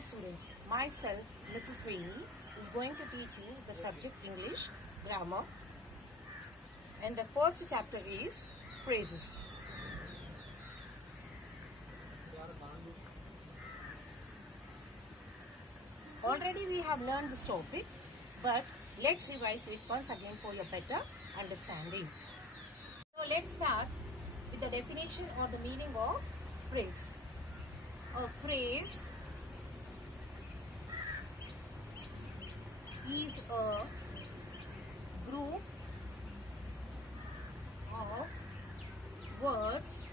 morning, students. Myself, Mrs. Vaini, is going to teach you the subject English grammar. And the first chapter is phrases. Already we have learned this topic, but let's revise it once again for your better understanding. So let's start with the definition or the meaning of phrase. A phrase is a group of words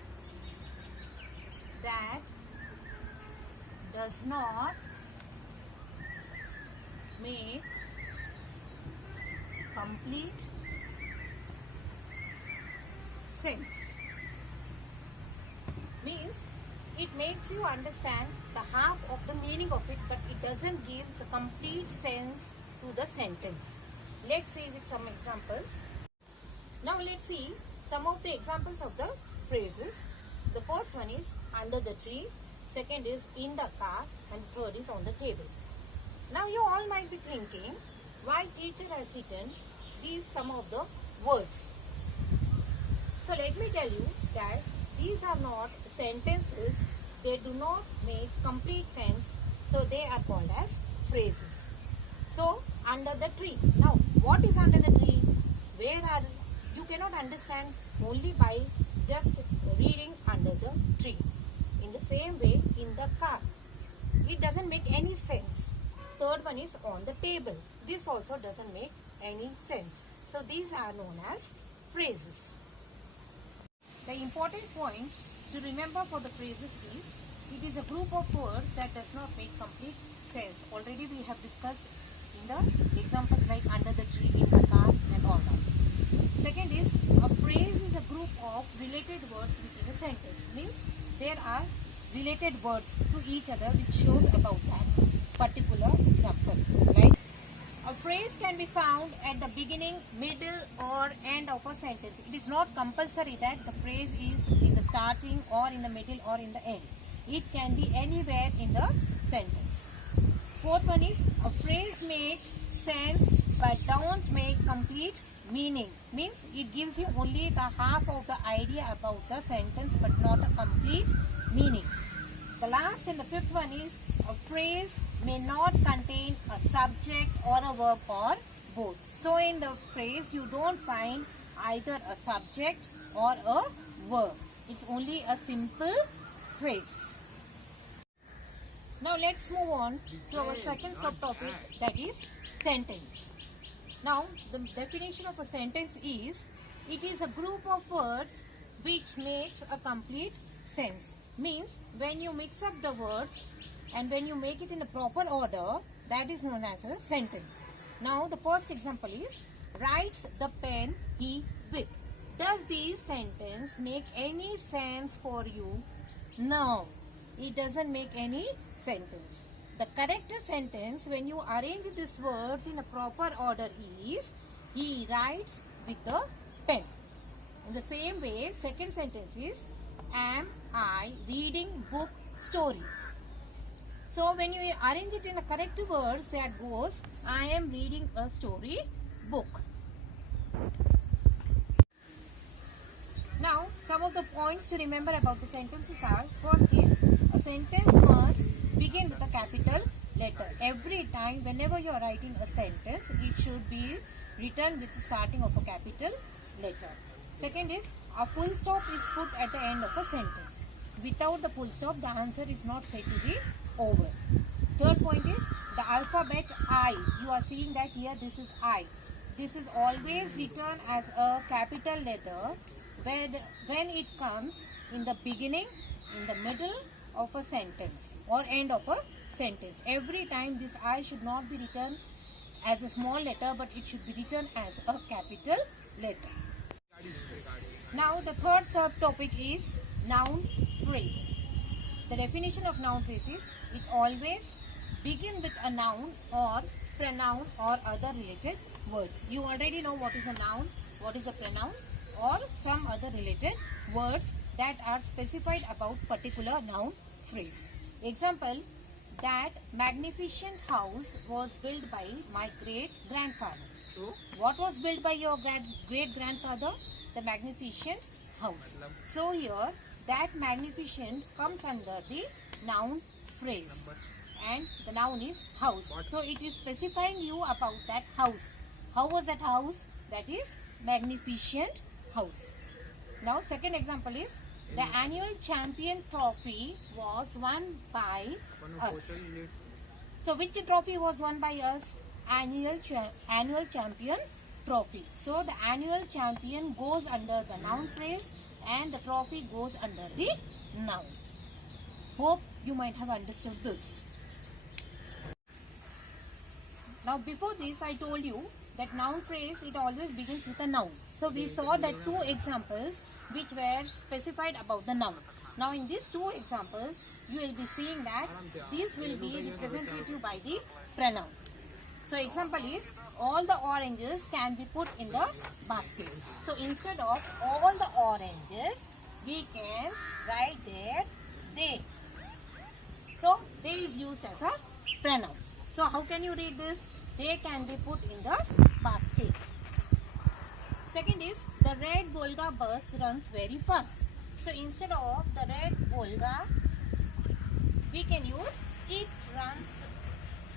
that does not make complete sense. Means it makes you understand the half of the meaning of it, but it doesn't give a complete sense to the sentence. Let's see with some examples. Now let's see some of the examples of the phrases. The first one is under the tree, second is in the car, and third is on the table. Now you all might be thinking, why teacher has written these some of the words? So let me tell you that these are not sentences, they do not make complete sense, so they are called as phrases. So under the tree. Now what is under the tree? Where are you cannot understand only by just reading under the tree. In the same way, in the car, it doesn't make any sense. Third one is on the table. This also doesn't make any sense. So these are known as phrases. The important points to remember for the phrases is, it is a group of words that does not make complete sense. Already we have discussed in the examples like under the tree, in the car, and all that. Second is, a phrase is a group of related words within a sentence. Means there are related words to each other which shows about that particular example. Like a phrase can be found at the beginning, middle or end of a sentence. It is not compulsory that the phrase is in the starting or in the middle or in the end. It can be anywhere in the sentence. Fourth one is, a phrase makes sense but don't make complete meaning. Means it gives you only the half of the idea about the sentence but not a complete meaning. The last and the fifth one is, a phrase may not contain a subject or a verb or both. So in the phrase you don't find either a subject or a verb. It's only a simple phrase. Now let's move on to our second subtopic, that is sentence. Now the definition of a sentence is, it is a group of words which makes a complete sense. Means when you mix up the words and when you make it in a proper order, that is known as a sentence. Now the first example is, writes the pen he with. Does this sentence make any sense for you? No, it doesn't make any sentence. The correct sentence when you arrange these words in a proper order is, he writes with the pen. In the same way, second sentence is, am I reading book story. So when you arrange it in a correct words, that goes, I am reading a story book. Now some of the points to remember about the sentences are, first is, a sentence must begin with a capital letter. Every time whenever you are writing a sentence, it should be written with the starting of a capital letter. Second is, a full stop is put at the end of a sentence. Without the full stop, the answer is not said to be over. Third point is, the alphabet I. You are seeing that here, this is I. This is always written as a capital letter when it comes in the beginning, in the middle of a sentence or end of a sentence. Every time this I should not be written as a small letter, but it should be written as a capital letter. Now the third subtopic is noun phrase. The definition of noun phrase is, it always begin with a noun or pronoun or other related words. You already know what is a noun, what is a pronoun, or some other related words that are specified about particular noun phrase. Example, that magnificent house was built by my great grandfather. So, what was built by your great grandfather? The magnificent house. So here, that magnificent comes under the noun phrase, and the noun is house. So it is specifying you about that house. How was that house? That is magnificent house. Now second example is the annual champion trophy was won by us. So which trophy was won by us? Annual champion trophy. So the annual champion goes under the noun phrase and the trophy goes under the noun. Hope you might have understood this. Now before this I told you that noun phrase, it always begins with a noun. So we saw that two examples which were specified about the noun. Now in these two examples you will be seeing that these will be representative by the pronoun. So example is, all the oranges can be put in the basket. So instead of all the oranges, we can write there they. So they is used as a pronoun. So how can you read this? They can be put in the basket. Second is, the red Volga bus runs very fast. So instead of the red Volga, we can use it runs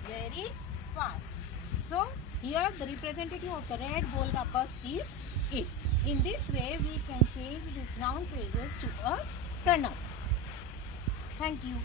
very fast. So here the representative of the red Volga bus is it. In this way we can change these noun phrases to a pronoun. Thank you.